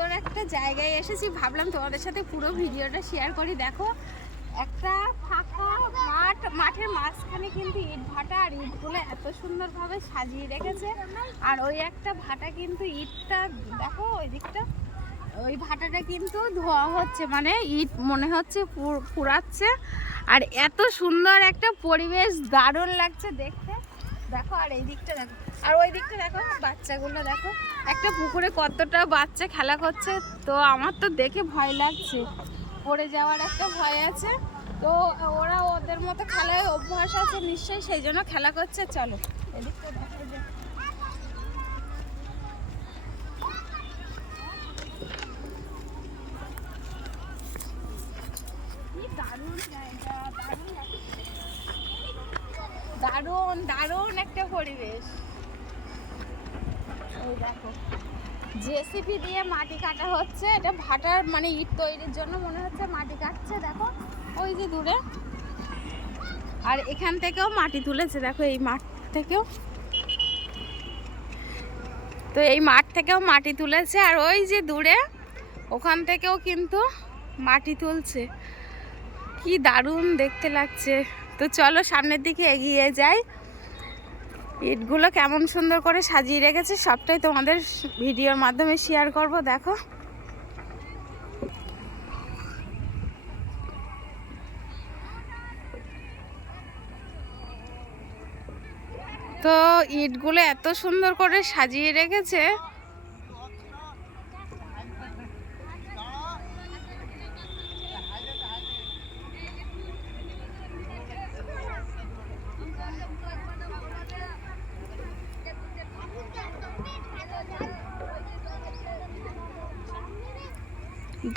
সুন্দর একটা জায়গায় এসেছি, ভাবলাম তোমাদের সাথে পুরো ভিডিওটা শেয়ার করি। দেখো একটা ফাঁকা মাঠের মাঝখানে কিন্তু ইট ভাটা, আর ইটগুলো এত সুন্দরভাবে সাজিয়ে রেখেছে। আর ওই একটা ভাটা কিন্তু ইটটা দেখো ওই দিকটা, ওই ভাটাটা কিন্তু ধোয়া হচ্ছে, মানে ইট মনে হচ্ছে পুড়াচ্ছে। আর এত সুন্দর একটা পরিবেশ, দারুণ লাগছে দেখতে। দেখো আর এই দিকটা দেখো, আর ওই দিকটা দেখো বাচ্চাগুলো দেখো, একটা পুকুরে কতটা বাচ্চা খেলা করছে। তো আমার তো দেখে ভয় লাগছে, পড়ে যাওয়ার একটা ভয় আছে। তো ওরা ওদের মতো খেলায় অভ্যাস আছে নিশ্চয়ই, সেই জন্য খেলা করছে। চলো এদিকটা দেখো, যে দারুণ জায়গা, দারুণ দারুণ একটা পরিবেশ। এই দেখো জেসিপি দিয়ে মাটি কাটা হচ্ছে, এটা ভাটার মানে ইট তৈরির জন্য মনে হচ্ছে মাটি কাটছে। দেখো ওই যে দূরে, আর এখান থেকেও মাটি তুলেছে, দেখো এই মাঠ থেকেও, তো এই মাঠ থেকেও মাটি তুলেছে। আর ওই যে দূরে ওখান থেকেও কিন্তু মাটি তুলছে, কি দারুণ দেখতে লাগছে। তো চলো সামনের দিকে এগিয়ে যাই। ইটগুলো কেমন সুন্দর করে সাজিয়ে রেখেছে সবটাই তোমাদের ভিডিওর মাধ্যমে শেয়ার করব। দেখো তো ইটগুলো এত সুন্দর করে সাজিয়ে রেখেছে,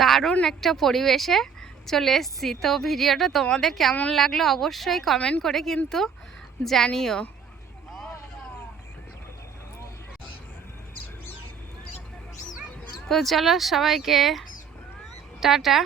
দারুণ একটা পরিবেশে চলে এসেছি। তো ভিডিওটা তোমাদের কেমন লাগলো অবশ্যই কমেন্ট করে কিন্তু জানিও। তো চলো সবাইকে টাটা।